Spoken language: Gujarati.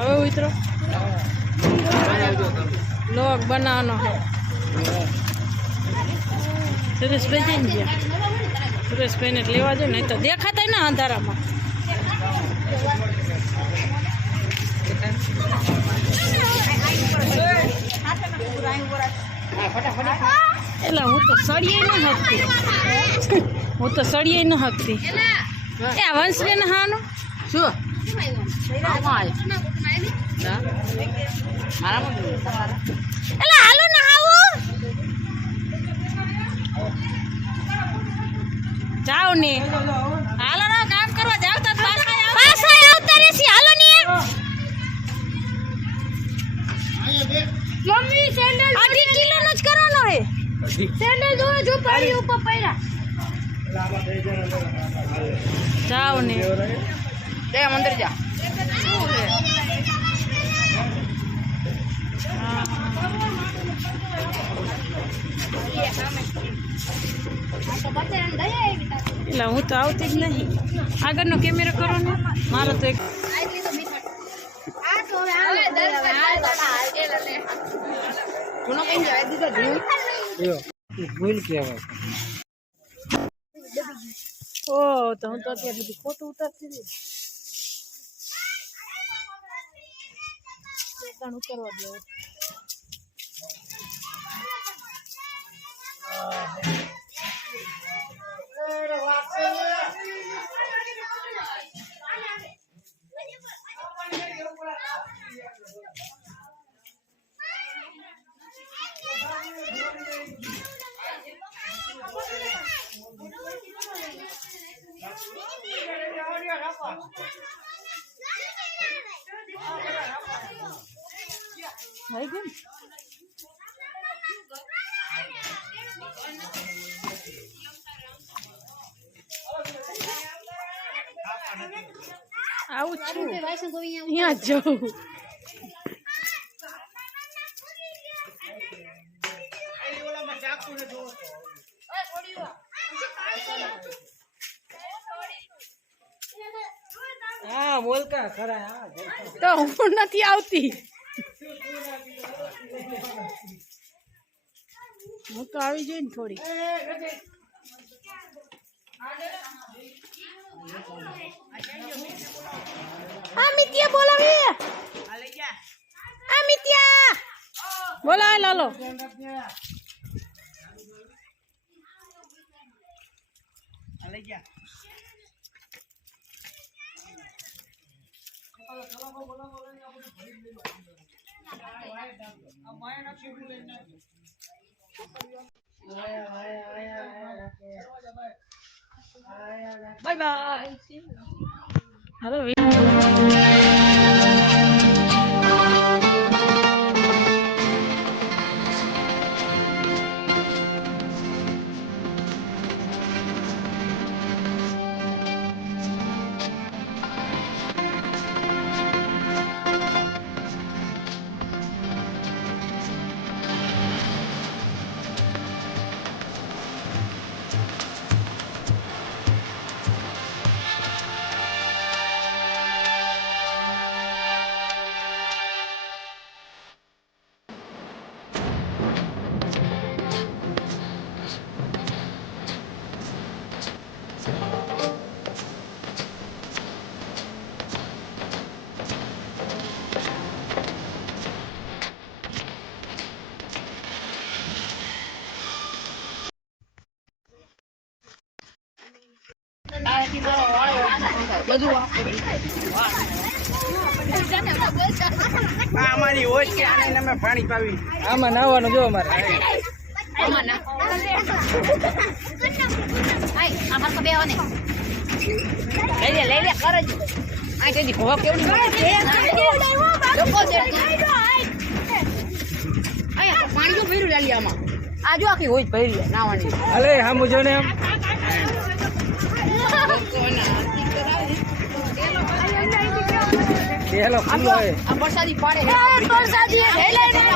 હવે ઉતરો. લોક બનાવવાનો છે. સુરેશભાઈ જઈને ગયા. સુરેશભાઈને લેવા જોઈએ ને તો દેખાતા ને અંધારામાં. એટલે હું તો સળીએ ન હકતી. હું તો સળીએ ન હકતી. એ વંશને ને હાનો? શું? જાઓ ને હાલો ના કામ કરવા જાવ તો પાછા આવતા રહેશી હાલો મમ્મી સેન્ડલ અઢી કિલો જ કરવાનો હે સેન્ડલ દો જો પાડી ઉપર પડ્યા જાઓ ને જય મંદિર જા. એટલે હું તો આવતી જ નહીં. આગળનો કેમેરો કરો ને મારો તો એક ઓ તો હું તો અત્યારે બધું ખોટું ઉતારતી હતી ઉતરવા દેવો Thank. આવી ગયું ને? આવું જ છું અહીંયા જ જવું હા બોલકા ખરા હા તો હું નથી આવતી હું તો આવી જઈ ને થોડી હા મિત્યા બોલાવી. હા મિત્યા. બોલાવે લાલો. બાય બાય હાલો આ અમારી હોશ કે આને અમે પાણી પાવી આમાં નાવાનું જો અમારે લઈ લે લઈ લે કર જ આ કેવડી પાણી જો ભર્યું લાલી આમાં આ જો આખી હોય ભરી નાવાની અલે હા મુજો ને એમ પેલો ખુલ્લો હોય આ વરસાદી પાડે.